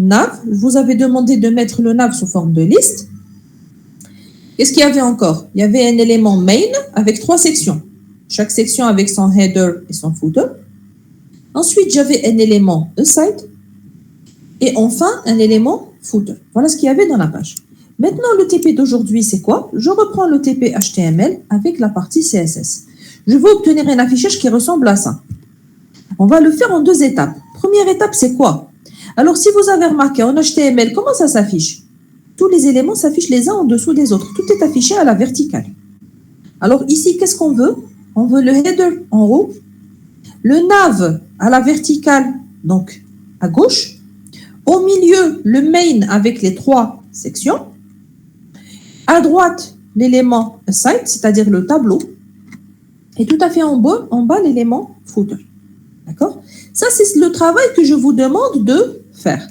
nav. Je vous avais demandé de mettre le nav sous forme de liste. Qu'est-ce qu'il y avait encore? Il y avait un élément main avec 3 sections. Chaque section avec son header et son footer. Ensuite, j'avais un élément aside. Et enfin, un élément footer. Voilà ce qu'il y avait dans la page. Maintenant, le TP d'aujourd'hui, c'est quoi? Je reprends le TP HTML avec la partie CSS. Je vais obtenir un affichage qui ressemble à ça. On va le faire en 2 étapes. Première étape, c'est quoi? Alors, si vous avez remarqué en HTML, comment ça s'affiche? Tous les éléments s'affichent les uns en dessous des autres. Tout est affiché à la verticale. Alors ici, qu'est-ce qu'on veut? On veut le header en haut, le nav à la verticale, donc à gauche, au milieu, le main avec les 3 sections, à droite, l'élément aside, c'est-à-dire le tableau, et tout à fait en bas l'élément footer. D'accord? Ça, c'est le travail que je vous demande de faire.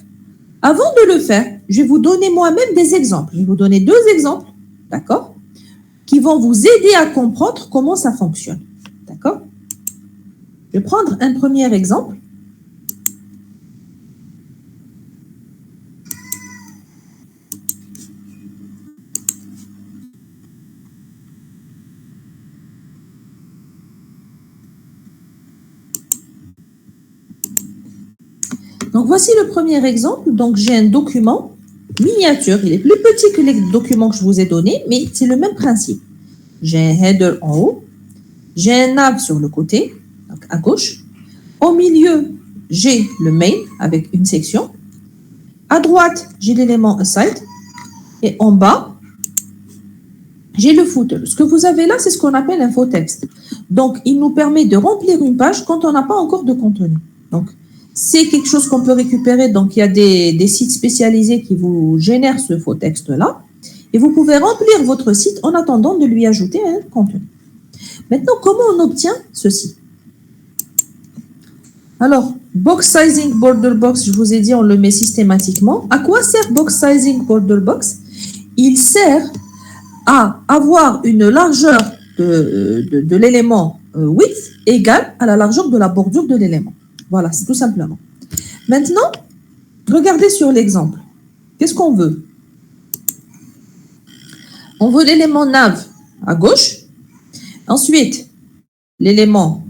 Avant de le faire, je vais vous donner moi-même des exemples. Je vais vous donner 2 exemples, d'accord, qui vont vous aider à comprendre comment ça fonctionne. D'accord? Je vais prendre un premier exemple. Donc, voici le premier exemple. Donc, j'ai un document miniature. Il est plus petit que les documents que je vous ai donnés, mais c'est le même principe. J'ai un header en haut. J'ai un nav sur le côté, donc à gauche. Au milieu, j'ai le main avec une section. À droite, j'ai l'élément aside. Et en bas, j'ai le footer. Ce que vous avez là, c'est ce qu'on appelle un faux texte. Donc, il nous permet de remplir une page quand on n'a pas encore de contenu. Donc, c'est quelque chose qu'on peut récupérer. Donc, il y a des sites spécialisés qui vous génèrent ce faux texte-là. Et vous pouvez remplir votre site en attendant de lui ajouter un contenu. Maintenant, comment on obtient ceci? Alors, box sizing border box, je vous ai dit, on le met systématiquement. À quoi sert box sizing border box? Il sert à avoir une largeur de l'élément width égale à la largeur de la bordure de l'élément. Voilà, c'est tout simplement. Maintenant, regardez sur l'exemple. Qu'est-ce qu'on veut? On veut l'élément nav à gauche, ensuite l'élément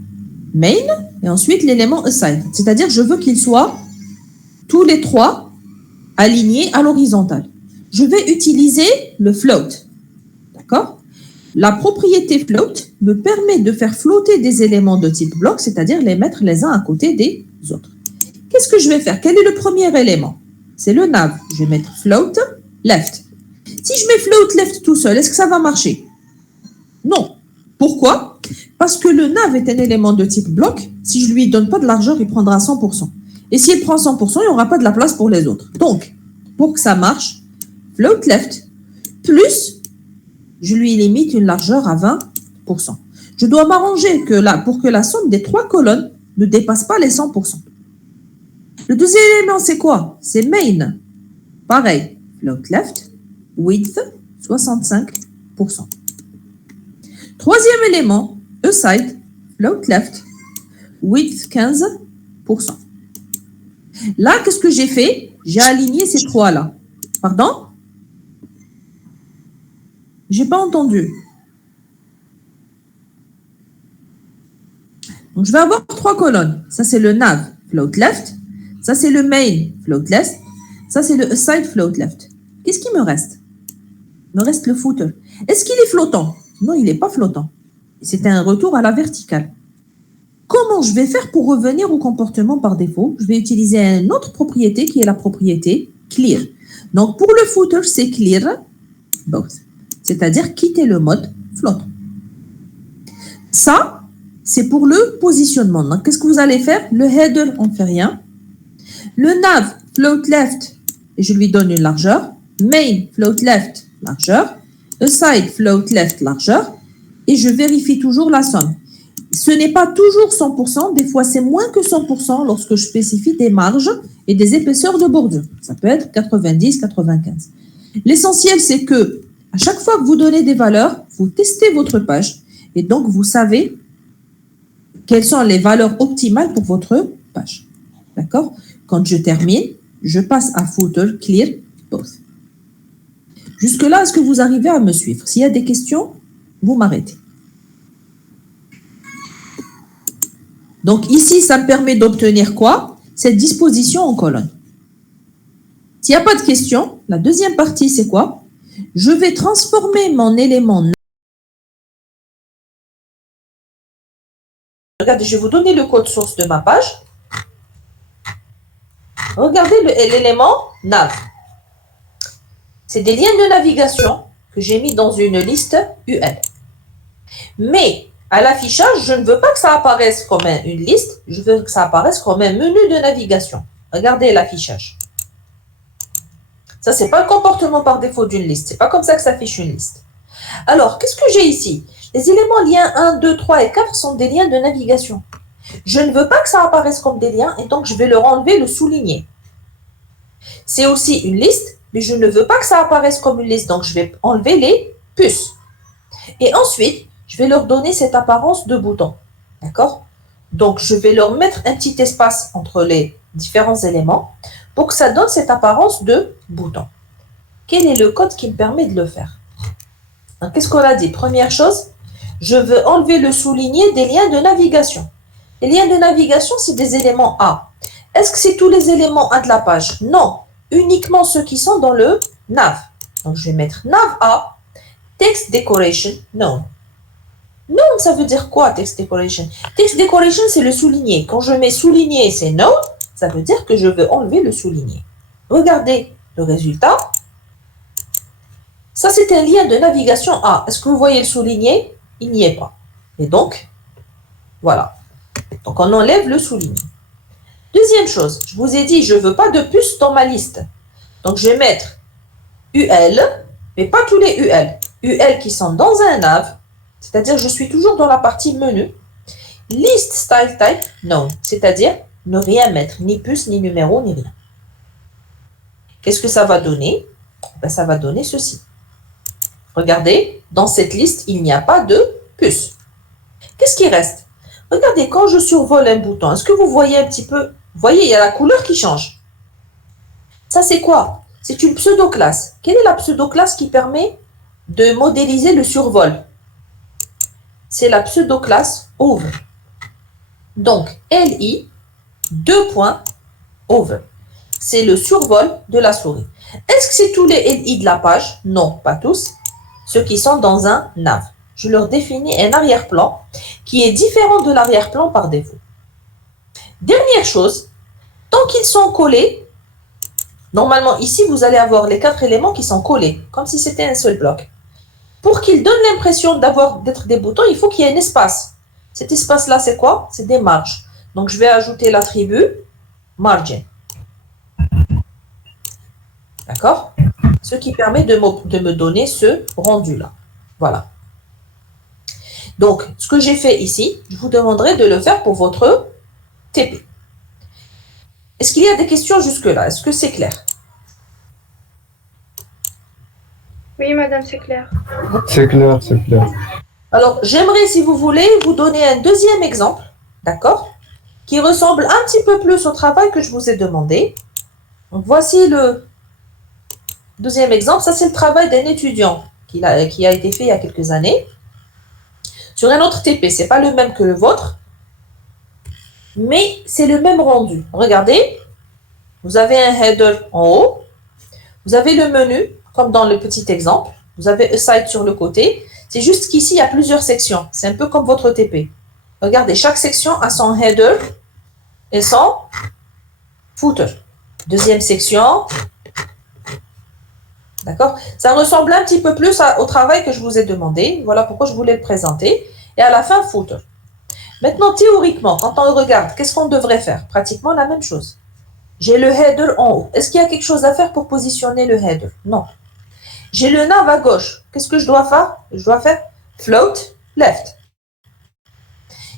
main et ensuite l'élément aside. C'est-à-dire, je veux qu'ils soient tous les 3 alignés à l'horizontale. Je vais utiliser le float. D'accord? La propriété float me permet de faire flotter des éléments de type bloc, c'est-à-dire les mettre les uns à côté des autres. Qu'est-ce que je vais faire? Quel est le premier élément? C'est le nav. Je vais mettre float left. Si je mets float left tout seul, est-ce que ça va marcher? Non. Pourquoi? Parce que le nav est un élément de type bloc. Si je ne lui donne pas de largeur, il prendra 100%. Et s'il prend 100%, il n'y aura pas de la place pour les autres. Donc, pour que ça marche, float left plus, je lui limite une largeur à 20%. Je dois m'arranger pour que la somme des 3 colonnes ne dépasse pas les 100%. Le deuxième élément, c'est quoi? C'est main. Pareil, float left, width, 65%. Troisième élément, aside, float left, width, 15%. Là, qu'est-ce que j'ai fait? J'ai aligné ces 3-là. Pardon? J'ai pas entendu. Donc, je vais avoir 3 colonnes. Ça, c'est le nav, float left. Ça, c'est le main, float left. Ça, c'est le aside, float left. Qu'est-ce qui me reste? Il me reste le footer. Est-ce qu'il est flottant? Non, il n'est pas flottant. C'est un retour à la verticale. Comment je vais faire pour revenir au comportement par défaut? Je vais utiliser une autre propriété qui est la propriété clear. Donc, pour le footer, c'est clear both. C'est-à-dire quitter le mode flottant. Ça, c'est pour le positionnement. Donc, qu'est-ce que vous allez faire? Le header, on ne fait rien. Le nav, float left, et je lui donne une largeur. Main, float left, largeur. Aside, float left, largeur. Et je vérifie toujours la somme. Ce n'est pas toujours 100%. Des fois, c'est moins que 100% lorsque je spécifie des marges et des épaisseurs de bordure. Ça peut être 90, 95. L'essentiel, c'est que à chaque fois que vous donnez des valeurs, vous testez votre page et donc vous savez quelles sont les valeurs optimales pour votre page. D'accord? Quand je termine, je passe à footer, clear, both. Jusque-là, est-ce que vous arrivez à me suivre? S'il y a des questions, vous m'arrêtez. Donc ici, ça me permet d'obtenir quoi? Cette disposition en colonne. S'il n'y a pas de questions, la deuxième partie, c'est quoi? Je vais transformer mon élément. Regardez, je vais vous donner le code source de ma page. Regardez l'élément nav. C'est des liens de navigation que j'ai mis dans une liste UL. Mais à l'affichage, je ne veux pas que ça apparaisse comme une liste, je veux que ça apparaisse comme un menu de navigation. Regardez l'affichage. Ça, ce n'est pas le comportement par défaut d'une liste. Ce n'est pas comme ça que s'affiche une liste. Alors, qu'est-ce que j'ai ici? Les éléments liens 1, 2, 3 et 4 sont des liens de navigation. Je ne veux pas que ça apparaisse comme des liens et donc je vais leur enlever le souligné. C'est aussi une liste, mais je ne veux pas que ça apparaisse comme une liste, donc je vais enlever les puces. Et ensuite, je vais leur donner cette apparence de bouton. D'accord? Donc, je vais leur mettre un petit espace entre les différents éléments pour que ça donne cette apparence de bouton. Quel est le code qui me permet de le faire? Qu'est-ce qu'on a dit? Première chose, je veux enlever le souligné des liens de navigation. Les liens de navigation, c'est des éléments A. Est-ce que c'est tous les éléments A de la page? Non, uniquement ceux qui sont dans le nav. Donc, je vais mettre nav A, text decoration, non. Non, ça veut dire quoi, text decoration? Text decoration, c'est le souligné. Quand je mets souligné, c'est no, ça veut dire que je veux enlever le souligné. Regardez le résultat. Ça, c'est un lien de navigation A. Est-ce que vous voyez le souligné? Il n'y est pas. Et donc, voilà. Donc, on enlève le souligné. Deuxième chose, je vous ai dit, je ne veux pas de puce dans ma liste. Donc, je vais mettre UL, mais pas tous les UL. UL qui sont dans un nav, c'est-à-dire je suis toujours dans la partie menu. List style type, non, c'est-à-dire ne rien mettre, ni puce, ni numéro, ni rien. Qu'est-ce que ça va donner? Ben, ça va donner ceci. Regardez, dans cette liste, il n'y a pas de puce. Qu'est-ce qui reste? Regardez, quand je survole un bouton, est-ce que vous voyez un petit peu? Vous voyez, il y a la couleur qui change. Ça, c'est quoi? C'est une pseudo-classe. Quelle est la pseudo-classe qui permet de modéliser le survol? C'est la pseudo-classe over. Donc, LI, 2 points, over. C'est le survol de la souris. Est-ce que c'est tous les LI de la page? Non, pas tous. Ceux qui sont dans un nav. Je leur définis un arrière-plan qui est différent de l'arrière-plan par défaut. Dernière chose, tant qu'ils sont collés, normalement ici, vous allez avoir les 4 éléments qui sont collés, comme si c'était un seul bloc. Pour qu'ils donnent l'impression d'être des boutons, il faut qu'il y ait un espace. Cet espace-là, c'est quoi? C'est des marges. Donc, je vais ajouter l'attribut margin. D'accord? Ce qui permet de me donner ce rendu-là. Voilà. Donc, ce que j'ai fait ici, je vous demanderai de le faire pour votre TP. Est-ce qu'il y a des questions jusque-là? Est-ce que c'est clair? Oui, madame, c'est clair. C'est clair, c'est clair. Alors, j'aimerais, si vous voulez, vous donner un deuxième exemple, d'accord, qui ressemble un petit peu plus au travail que je vous ai demandé. Donc, voici le deuxième exemple. Ça, c'est le travail d'un étudiant qui a été fait il y a quelques années sur un autre TP. Ce n'est pas le même que le vôtre, mais c'est le même rendu. Regardez, vous avez un header en haut, vous avez le menu, comme dans le petit exemple, vous avez aside sur le côté. C'est juste qu'ici, il y a plusieurs sections. C'est un peu comme votre TP. Regardez, chaque section a son header et son footer. Deuxième section. D'accord? Ça ressemble un petit peu plus au travail que je vous ai demandé. Voilà pourquoi je voulais le présenter. Et à la fin, footer. Maintenant, théoriquement, quand on regarde, qu'est-ce qu'on devrait faire? Pratiquement la même chose. J'ai le header en haut. Est-ce qu'il y a quelque chose à faire pour positionner le header? Non. J'ai le nav à gauche. Qu'est-ce que je dois faire? Je dois faire float left.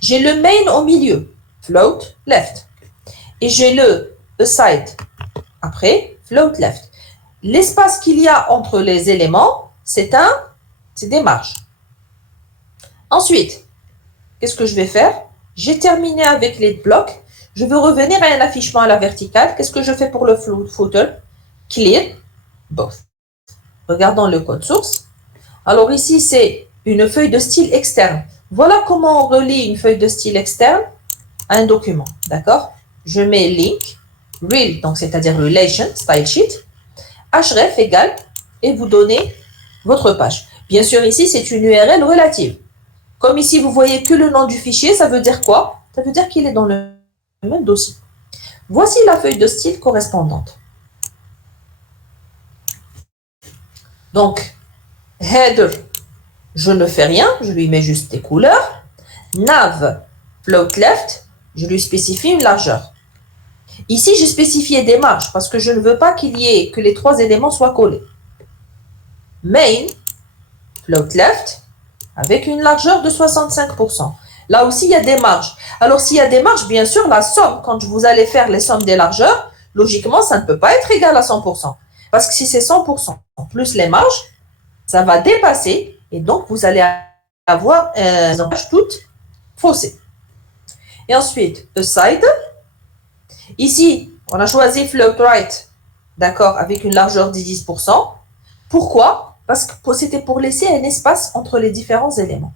J'ai le main au milieu. Float left. Et j'ai le aside après, float left. L'espace qu'il y a entre les éléments, c'est des marges. Ensuite, qu'est-ce que je vais faire? J'ai terminé avec les blocs. Je veux revenir à un affichement à la verticale. Qu'est-ce que je fais pour le footer? Clear both. Regardons le code source. Alors ici, c'est une feuille de style externe. Voilà comment on relie une feuille de style externe à un document. D'accord? Je mets link, rel, donc c'est-à-dire relation, style sheet, href égale, et vous donnez votre page. Bien sûr, ici, c'est une URL relative. Comme ici, vous voyez que le nom du fichier, ça veut dire quoi? Ça veut dire qu'il est dans le même dossier. Voici la feuille de style correspondante. Donc, header, je ne fais rien, je lui mets juste des couleurs. Nav, float left, je lui spécifie une largeur. Ici, j'ai spécifié des marges parce que je ne veux pas qu'il y ait que les trois éléments soient collés. Main, float left, avec une largeur de 65%. Là aussi, il y a des marges. Alors, s'il y a des marges, bien sûr, la somme, quand vous allez faire les sommes des largeurs, logiquement, ça ne peut pas être égal à 100%. Parce que si c'est 100% plus les marges, ça va dépasser et donc vous allez avoir une marge toute faussée. Et ensuite, aside. Ici, on a choisi float right, d'accord, avec une largeur de 10%. Pourquoi? Parce que c'était pour laisser un espace entre les différents éléments.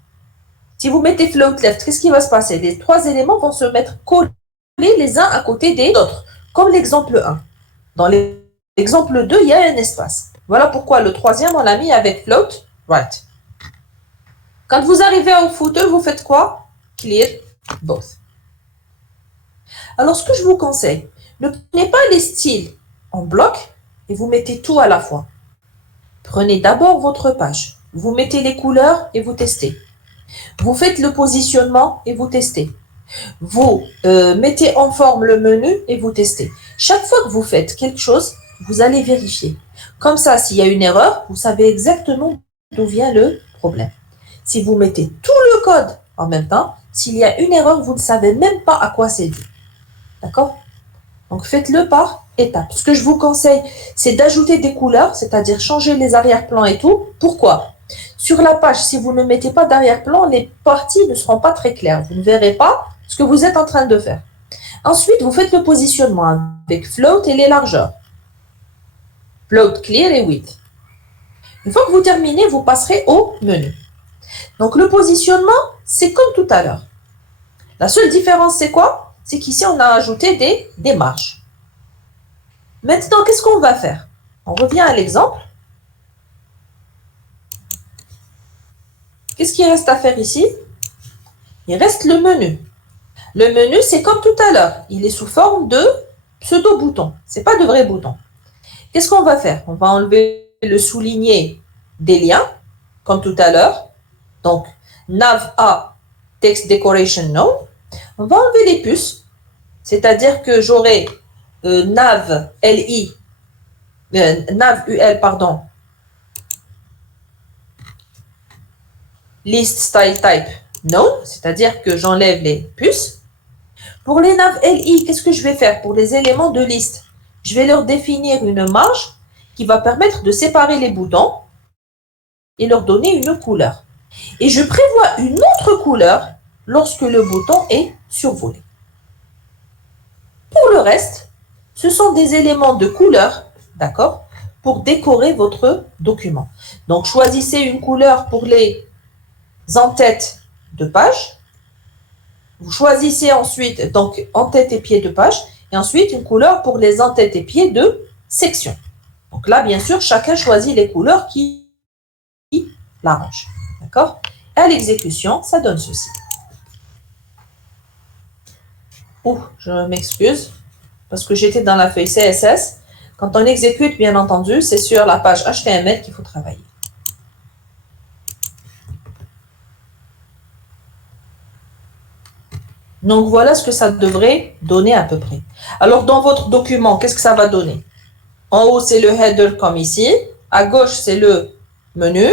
Si vous mettez float left, qu'est-ce qui va se passer? Les trois éléments vont se mettre collés les uns à côté des autres, comme l'exemple 1. Dans l'exemple 2, il y a un espace. Voilà pourquoi le troisième, on l'a mis avec float right. Quand vous arrivez au footer, vous faites quoi? Clear both. Alors, ce que je vous conseille, ne prenez pas les styles en bloc et vous mettez tout à la fois. Prenez d'abord votre page. Vous mettez les couleurs et vous testez. Vous faites le positionnement et vous testez. Vous mettez en forme le menu et vous testez. Chaque fois que vous faites quelque chose, vous allez vérifier. Comme ça, s'il y a une erreur, vous savez exactement d'où vient le problème. Si vous mettez tout le code en même temps, s'il y a une erreur, vous ne savez même pas à quoi c'est dû. D'accord? Donc, faites-le par étapes. Ce que je vous conseille, c'est d'ajouter des couleurs, c'est-à-dire changer les arrière-plans et tout. Pourquoi? Sur la page, si vous ne mettez pas d'arrière-plan, les parties ne seront pas très claires. Vous ne verrez pas ce que vous êtes en train de faire. Ensuite, vous faites le positionnement avec float et les largeurs. Float, clear et width. Une fois que vous terminez, vous passerez au menu. Donc, le positionnement, c'est comme tout à l'heure. La seule différence, c'est quoi? C'est qu'ici, on a ajouté des marges. Maintenant, qu'est-ce qu'on va faire? On revient à l'exemple. Qu'est-ce qu'il reste à faire ici? Il reste le menu. Le menu, c'est comme tout à l'heure. Il est sous forme de pseudo-bouton. Ce n'est pas de vrai bouton. Qu'est-ce qu'on va faire? On va enlever le souligné des liens, comme tout à l'heure. Donc, nav A, text decoration no. On va enlever les puces. C'est-à-dire que j'aurai nav LI, nav UL, pardon, list style type no, c'est-à-dire que j'enlève les puces. Pour les nav LI, qu'est-ce que je vais faire? Pour les éléments de liste, je vais leur définir une marge qui va permettre de séparer les boutons et leur donner une couleur. Et je prévois une autre couleur lorsque le bouton est survolé. Pour le reste, ce sont des éléments de couleur, d'accord, pour décorer votre document. Donc, choisissez une couleur pour les en-tête de page. Vous choisissez ensuite, donc, en-tête et pied de page, et ensuite une couleur pour les en-tête et pieds de section. Donc là, bien sûr, chacun choisit les couleurs qui l'arrangent, d'accord? À l'exécution, ça donne ceci. Ouh, je m'excuse, parce que j'étais dans la feuille CSS. Quand on exécute, bien entendu, c'est sur la page HTML qu'il faut travailler. Donc, voilà ce que ça devrait donner à peu près. Alors, dans votre document, qu'est-ce que ça va donner? En haut, c'est le header comme ici. À gauche, c'est le menu.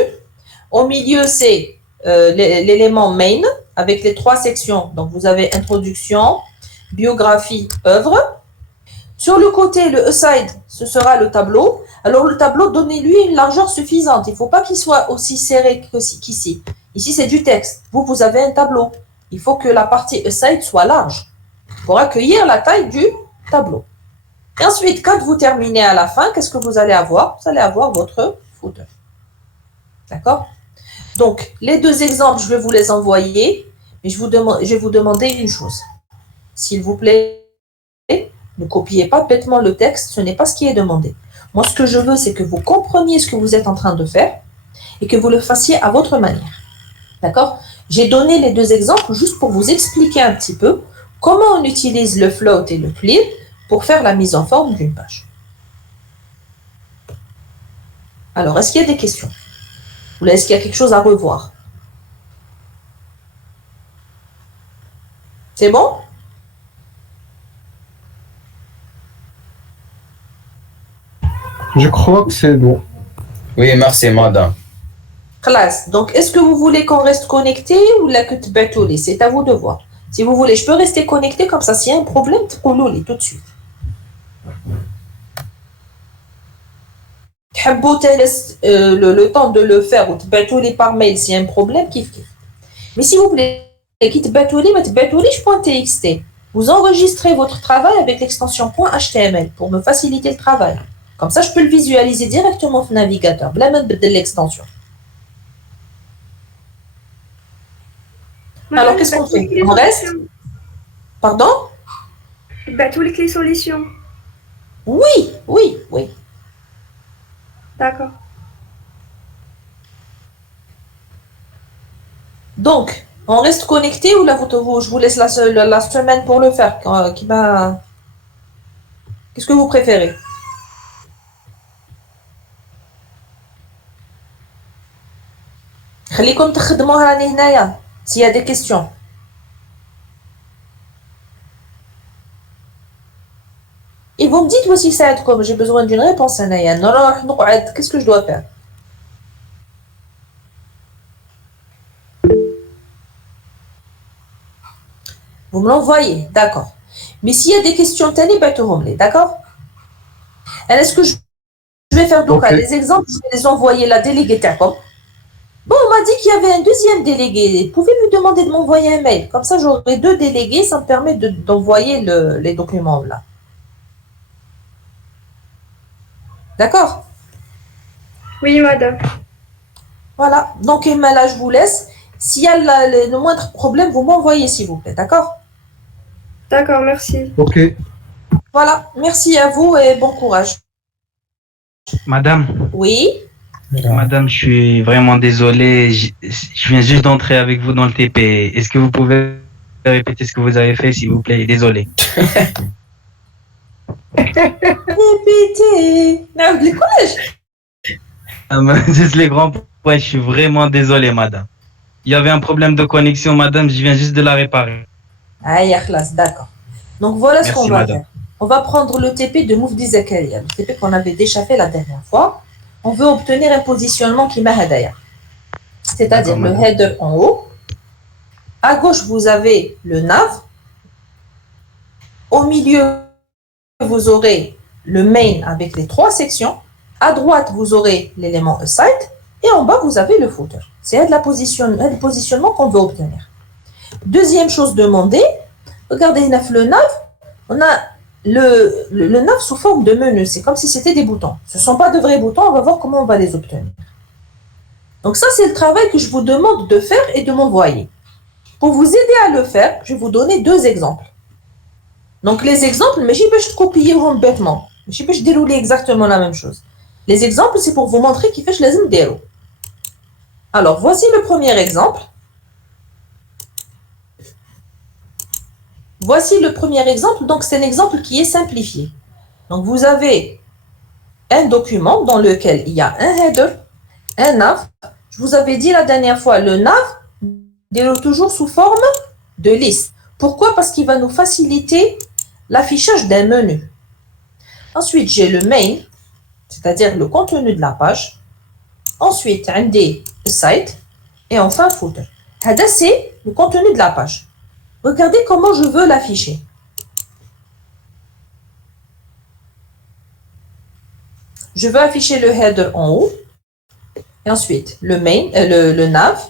Au milieu, c'est l'élément main avec les trois sections. Donc, vous avez introduction, biographie, œuvre. Sur le côté, le aside, ce sera le tableau. Alors, le tableau, donnez-lui une largeur suffisante. Il ne faut pas qu'il soit aussi serré qu'ici. Ici, c'est du texte. Vous avez un tableau. Il faut que la partie aside soit large. pour accueillir la taille du tableau. Et ensuite, quand vous terminez à la fin, qu'est-ce que vous allez avoir? Vous allez avoir votre footer. D'accord? Donc, les deux exemples, je vais vous les envoyer, mais je vais vous demander une chose. S'il vous plaît, ne copiez pas bêtement le texte, ce n'est pas ce qui est demandé. Moi, ce que je veux, c'est que vous compreniez ce que vous êtes en train de faire et que vous le fassiez à votre manière. D'accord? J'ai donné les deux exemples juste pour vous expliquer un petit peu comment on utilise le float et le clear pour faire la mise en forme d'une page. Alors, est-ce qu'il y a des questions? Ou est-ce qu'il y a quelque chose à revoir? C'est bon? Je crois que c'est bon. Oui, merci, madame. Classe. Donc, est-ce que vous voulez qu'on reste connecté ou la que tbatouli? C'est à vous de voir. Si vous voulez, je peux rester connecté comme ça. S'il y a un problème, tqoulouli tout de suite. Le temps de le faire ou tbatouli par mail s'il y a un problème, kiff kiff. Mais si vous voulez, tbatouli.txt. Vous enregistrez votre travail avec l'extension .html pour me faciliter le travail. Comme ça, je peux le visualiser directement au navigateur. Bla ma de l'extension. Alors, qu'est-ce qu'on fait? On reste? Pardon? Toutes les solutions. Oui, oui, oui. D'accord. Donc, on reste connecté ou là, je vous laisse la semaine pour le faire. Qu'est-ce que vous préférez? خليكم تخدموها راني هنايا s'il y a des questions. Et vous me dites aussi ça, comme j'ai besoin d'une réponse, Anaya. Qu'est-ce que je dois faire? Vous me l'envoyez, d'accord. Mais s'il y a des questions, d'accord? Alors, est-ce que je vais faire donc Okay. les exemples, je vais les envoyer la déléguée Tacom. Bon, on m'a dit qu'il y avait un deuxième délégué. Vous pouvez lui demander de m'envoyer un mail. Comme ça, j'aurai deux délégués. Ça me permet d'envoyer les documents là. D'accord? Oui, madame. Voilà. Donc, Emma, là, je vous laisse. S'il y a le moindre problème, vous m'envoyez, s'il vous plaît. D'accord? D'accord, merci. Ok. Voilà. Merci à vous et bon courage. Madame, Oui? madame, je suis vraiment désolé. Je viens juste d'entrer avec vous dans le TP. Est-ce que vous pouvez répéter ce que vous avez fait, s'il vous plaît? Désolé. Répétez. Le collège. Juste les grands points, je suis vraiment désolé, madame. Il y avait un problème de connexion, madame. Je viens juste de la réparer. Ah, ya classe, d'accord. Donc, voilà ce Merci, qu'on va madame. faire. On va prendre le TP de Moufdi Zakaria, le TP qu'on avait déjà fait la dernière fois. On veut obtenir un positionnement qui m'a hadaya. C'est-à-dire D'accord, le madame. header en haut. À gauche, vous avez le nav. Au milieu, vous aurez le main avec les trois sections. À droite, vous aurez l'élément aside. Et en bas, vous avez le footer. C'est le positionnement qu'on veut obtenir. Deuxième chose demandée, regardez le nav. On a le nav sous forme de menu. C'est comme si c'était des boutons. Ce ne sont pas de vrais boutons. On va voir comment on va les obtenir. Donc ça, c'est le travail que je vous demande de faire et de m'envoyer. Pour vous aider à le faire, je vais vous donner deux exemples. Donc les exemples, mais je ne vais pas copier bêtement. Je ne vais pas dérouler exactement la même chose. Les exemples, c'est pour vous montrer qu'il fait les dérouler. Alors, voici le premier exemple. Voici le premier exemple. Donc, c'est un exemple qui est simplifié. Donc, vous avez un document dans lequel il y a un header, un nav. Je vous avais dit la dernière fois, le nav déroule toujours sous forme de liste. Pourquoi? Parce qu'il va nous faciliter l'affichage d'un menu. Ensuite, j'ai le main, c'est-à-dire le contenu de la page. Ensuite, un des site. Et enfin, footer. Hada, c'est le contenu de la page. Regardez comment je veux l'afficher. Je veux afficher le header en haut. Et ensuite, le main, le nav,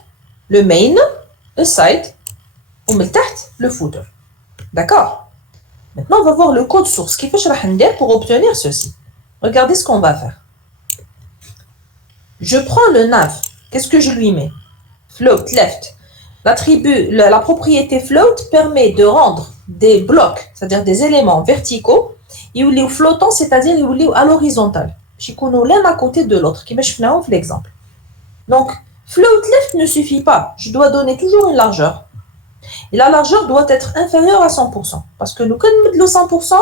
le main, le site, ou le footer. D'accord? Maintenant, on va voir le code source. Qui fait pour obtenir ceci. Regardez ce qu'on va faire. Je prends le nav. Qu'est-ce que je lui mets? Float left. L'attribut, la propriété float permet de rendre des blocs, c'est-à-dire des éléments verticaux, ils sont flottants, c'est-à-dire ils sont à l'horizontale. Ils sont l'un à côté de l'autre, qui je fais l'exemple. Donc, float left ne suffit pas. Je dois donner toujours une largeur. Et la largeur doit être inférieure à 100%. Parce que nous, quand nous mettons le 100%,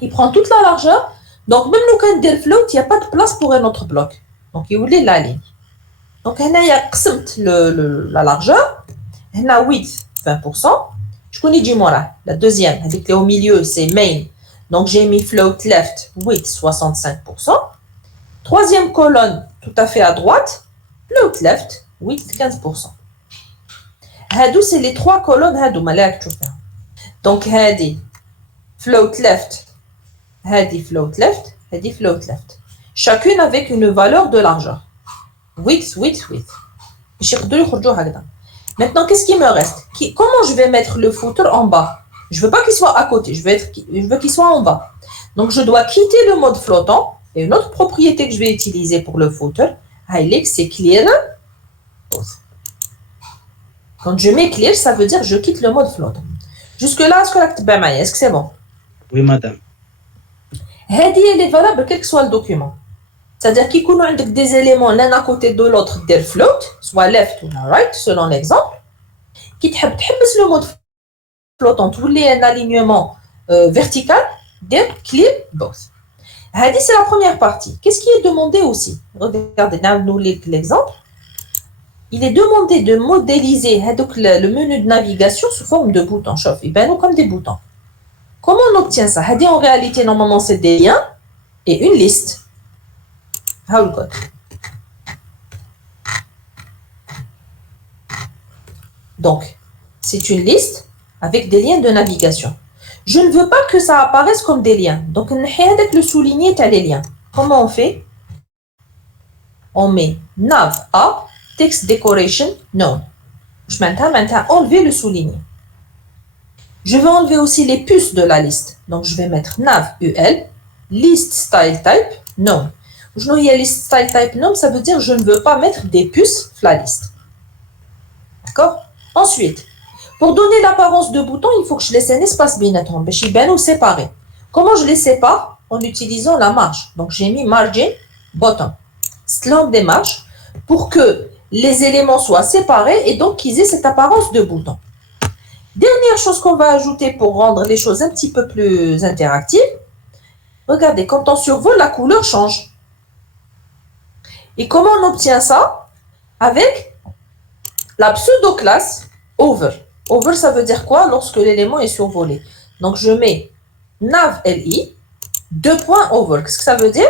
il prend toute la largeur. Donc, même nous, quand nous float, il n'y a pas de place pour un autre bloc. Donc, il voulait la ligne. Donc, il y a la largeur. Il y a width, 20%. Je connais du moins là. La deuxième, avec au milieu, c'est main. Donc, j'ai mis float left, width, 65%. Troisième colonne, tout à fait à droite, float left, width, 15%. Hadou, c'est les trois colonnes hadou, donc hadi float left, hadi float left, hadi float left. Chacune avec une valeur de largeur. Width, width, width. Maintenant, qu'est-ce qui me reste? Comment je vais mettre le footer en bas? Je veux pas qu'il soit à côté, je veux qu'il soit en bas. Donc, je dois quitter le mode flottant. Et une autre propriété que je vais utiliser pour le footer, c'est clear. Quand je mets clear, ça veut dire que je quitte le mode flottant. Jusque-là, est-ce que c'est bon? Oui, madame. Hadi, elle est valable quel que soit le document. C'est-à-dire qu'il y a des éléments l'un à côté de l'autre del float, soit left ou right, selon l'exemple, qui te le mode flottant, tous les alignements vertical, del clear both. Hadi, c'est la première partie. Qu'est-ce qui est demandé aussi? Regardez, nous l'exemple. Il est demandé de modéliser le menu de navigation sous forme de boutons. Chauffe, il nous comme des boutons. Comment on obtient ça? Hadi, en réalité, normalement, c'est des liens et une liste. How le code? Donc, c'est une liste avec des liens de navigation. Je ne veux pas que ça apparaisse comme des liens. Donc, on a le souligner, tu as les liens. Comment on fait? On met nav A, text decoration, non. Je maintiens enlever le souligné. Je vais enlever aussi les puces de la liste. Donc, je vais mettre nav UL, list style type, non. Je n'ai pas list style type, non, ça veut dire que je ne veux pas mettre des puces sur la liste. D'accord? Ensuite, pour donner l'apparence de bouton, il faut que je laisse un espace binatoire. Je suis bien séparé. Comment je les sépare? En utilisant la marge. Donc, j'ai mis margin, bottom. C'est l'angle des marges pour que les éléments soient séparés et donc qu'ils aient cette apparence de bouton. Dernière chose qu'on va ajouter pour rendre les choses un petit peu plus interactives. Regardez, quand on survole, la couleur change. Et comment on obtient ça? Avec la pseudo-classe over. Over, ça veut dire quoi? Lorsque l'élément est survolé. Donc, je mets nav li, 2 points over. Qu'est-ce que ça veut dire?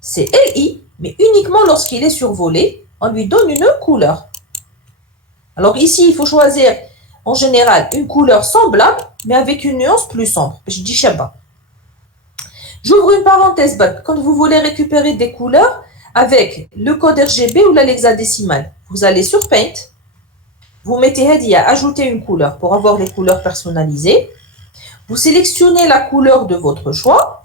C'est li, mais uniquement lorsqu'il est survolé, on lui donne une couleur. Alors ici, il faut choisir en général une couleur semblable, mais avec une nuance plus sombre. Je dis Shabba. J'ouvre une parenthèse. Quand vous voulez récupérer des couleurs avec le code RGB ou l'hexadécimal, vous allez sur Paint, vous mettez Hadi à ajouter une couleur pour avoir les couleurs personnalisées. Vous sélectionnez la couleur de votre choix.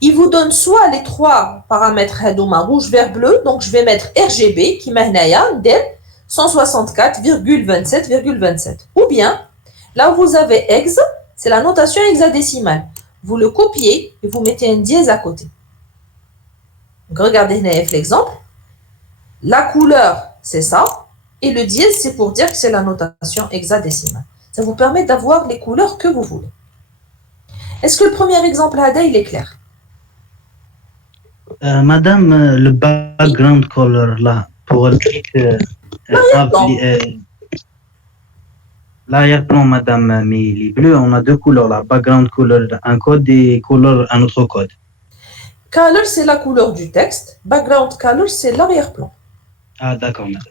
Il vous donne soit les trois paramètres Hadouma rouge, vert, bleu. Donc, je vais mettre RGB qui m'a 164,27,27. Ou bien, là où vous avez hex, c'est la notation hexadécimale. Vous le copiez et vous mettez un dièse à côté. Donc, regardez l'exemple. La couleur, c'est ça. Et le dièse, c'est pour dire que c'est la notation hexadécimale. Ça vous permet d'avoir les couleurs que vous voulez. Est-ce que le premier exemple, Hada, il est clair? Madame, le background color là, pour l'arrière-plan, madame, mais il est bleu, on a deux couleurs là, background color, un code et color, un autre code. Color, c'est la couleur du texte. Background color, c'est l'arrière-plan. Ah, d'accord, madame.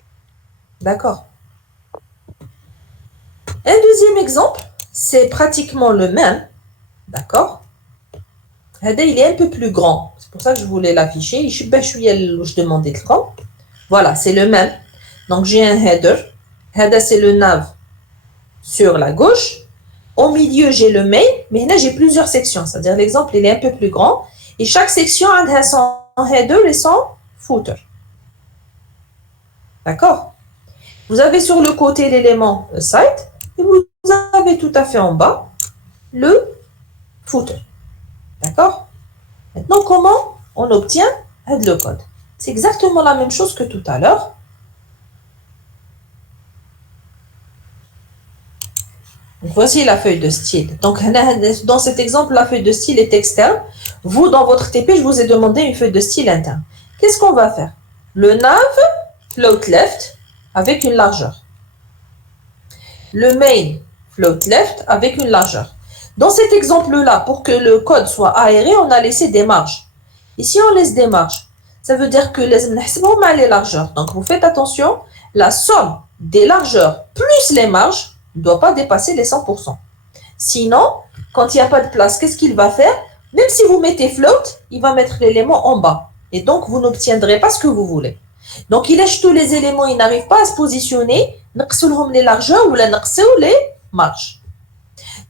D'accord. Un deuxième exemple, c'est pratiquement le même. D'accord? Il est un peu plus grand. C'est pour ça que je voulais l'afficher. Je demandais le camp. Voilà, c'est le même. Donc, j'ai un header. Header, c'est le nav sur la gauche. Au milieu, j'ai le main, mais là, j'ai plusieurs sections. C'est-à-dire, l'exemple, il est un peu plus grand. Et chaque section a son header et son footer. D'accord? Vous avez sur le côté l'élément site et vous avez tout à fait en bas le footer. D'accord? Maintenant, comment on obtient le code? C'est exactement la même chose que tout à l'heure. Voici la feuille de style. Donc, dans cet exemple, la feuille de style est externe. Vous, dans votre TP, je vous ai demandé une feuille de style interne. Qu'est-ce qu'on va faire? Le nav, float left, avec une largeur. Le main, float left, avec une largeur. Dans cet exemple-là, pour que le code soit aéré, on a laissé des marges. Et si on laisse des marges, ça veut dire que les largeurs. Donc, vous faites attention, la somme des largeurs plus les marges ne doit pas dépasser les 100%. Sinon, quand il n'y a pas de place, qu'est-ce qu'il va faire? Même si vous mettez float, il va mettre l'élément en bas. Et donc, vous n'obtiendrez pas ce que vous voulez. Donc, il lèche tous les éléments, il n'arrive pas à se positionner. Naqsulhum les largeurs ou les marges.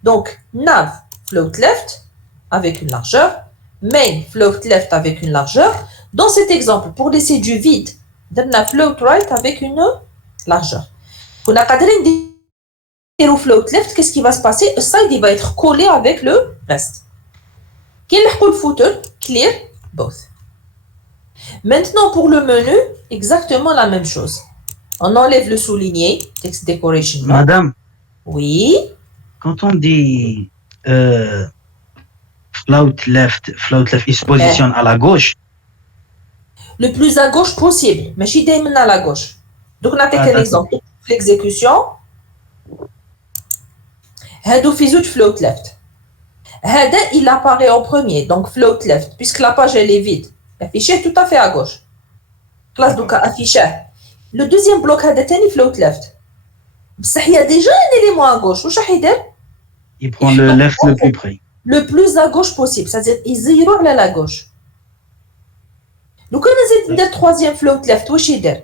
Donc, nav, float left, avec une largeur. Main, float left, avec une largeur. Dans cet exemple, pour laisser du vide, on float right avec une largeur. On a au float left, qu'est-ce qui va se passer? Le side, il va être collé avec le reste. Quel est le footer? Clear, both. Maintenant, pour le menu, exactement la même chose. On enlève le souligné, text decoration. Madame, Oui. quand on dit float left, il se positionne à la gauche. Le plus à gauche possible, mais je suis à la gauche. Donc, on a un exemple. L'exécution. هادو في زوج float left. هذا il apparaît en premier, donc float left, puisque la page elle est vide. Affiché tout à fait à gauche. Classe donc affiché. Le deuxième bloc هذا تاني float left. بصح il y a déjà un élément à gauche. واش راح يدير؟ Il prend le left le plus près. Le plus à gauche possible, c'est-à-dire يزيروا على la gauche. لو كان نزيد ندير troisième float left واش يدير؟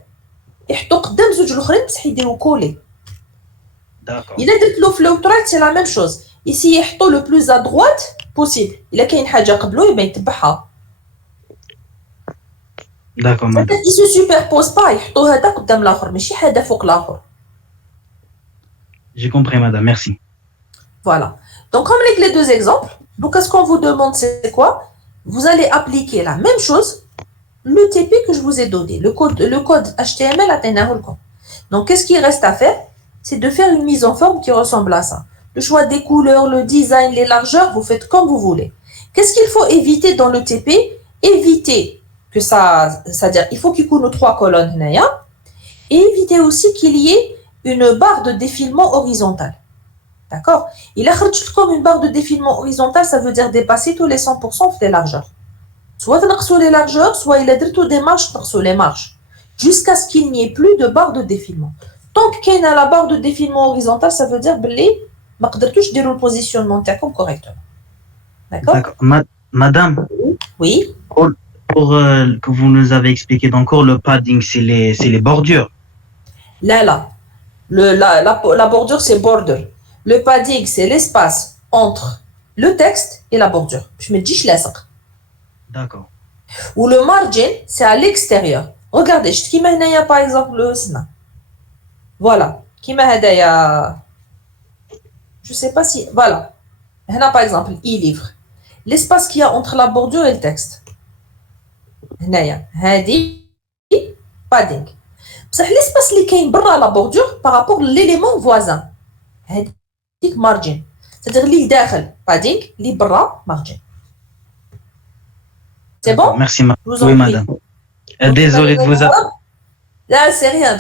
يحطوا قدام زوج الاخرين بصح يديروا كولي. D'accord. Il a dit que le float right, c'est la même chose. Ici, il y a le plus à droite possible. Il a qu'il y a une chose قبله, il va يتبعها. D'accord, madame. Il ne se superpose pas. Il y a هذا قدام الآخر, ماشي هذا فوق الآخر. J'ai compris, madame. Merci. Voilà. Donc, comme les deux exemples, donc, ce qu'on vous demande, c'est quoi? Vous allez appliquer la même chose, le TP que je vous ai donné, le code HTML à Donc, qu'est-ce qu'il reste à faire? C'est de faire une mise en forme qui ressemble à ça. Le choix des couleurs, le design, les largeurs, vous faites comme vous voulez. Qu'est-ce qu'il faut éviter dans le TP? Éviter que ça, c'est-à-dire, il faut qu'il y ait nos 3 colonnes, et éviter aussi qu'il y ait une barre de défilement horizontale. D'accord? Il a comme une barre de défilement horizontale, ça veut dire dépasser tous les 100% des largeurs. Soit les largeurs, soit il a des marges sur les marges, jusqu'à ce qu'il n'y ait plus de barre de défilement. Tant qu'il y a la barre de défilement horizontale, ça veut dire que vous ne pouvez pas le positionnement correctement. D'accord? D'accord. Madame, Oui. Pour que vous nous avez expliqué encore, le padding, c'est les bordures. Là. La bordure, c'est border. Le padding, c'est l'espace entre le texte et la bordure. Je me dis, je laisse. D'accord. Ou le margin, c'est à l'extérieur. Regardez, je dis, par exemple, le SNA. Voilà. Je ne sais pas si... Voilà. Là, par exemple, e-livre. L'espace qu'il y a entre la bordure et le texte. Là, padding. L'espace qui est dans la bordure par rapport à l'élément voisin. C'est margin. C'est-à-dire li dakhel padding, li bra margin. C'est bon? Merci, oui, madame. Désolé de vous avoir... Là, c'est rien.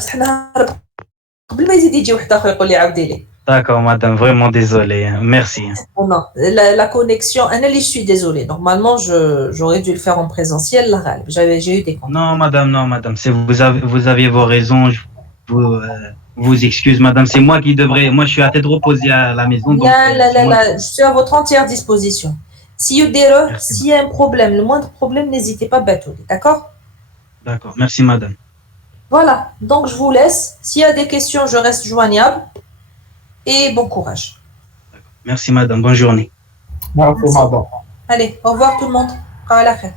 D'accord, madame, vraiment désolé. Merci. Oh non, la connexion, je suis désolée. Normalement, j'aurais dû le faire en présentiel. J'ai eu des contacts. Non, madame, vous avez vos raisons. Je vous excuse, madame. C'est moi qui devrais. Moi, je suis à tête reposée à la maison. Donc, je suis à votre entière disposition. S'il y a des erreurs, s'il y a un problème, le moindre problème, n'hésitez pas à battre. D'accord? D'accord, merci, madame. Voilà, donc je vous laisse. S'il y a des questions, je reste joignable. Et bon courage. Merci, madame. Bonne journée. Merci, madame. Allez, au revoir tout le monde. À la fin.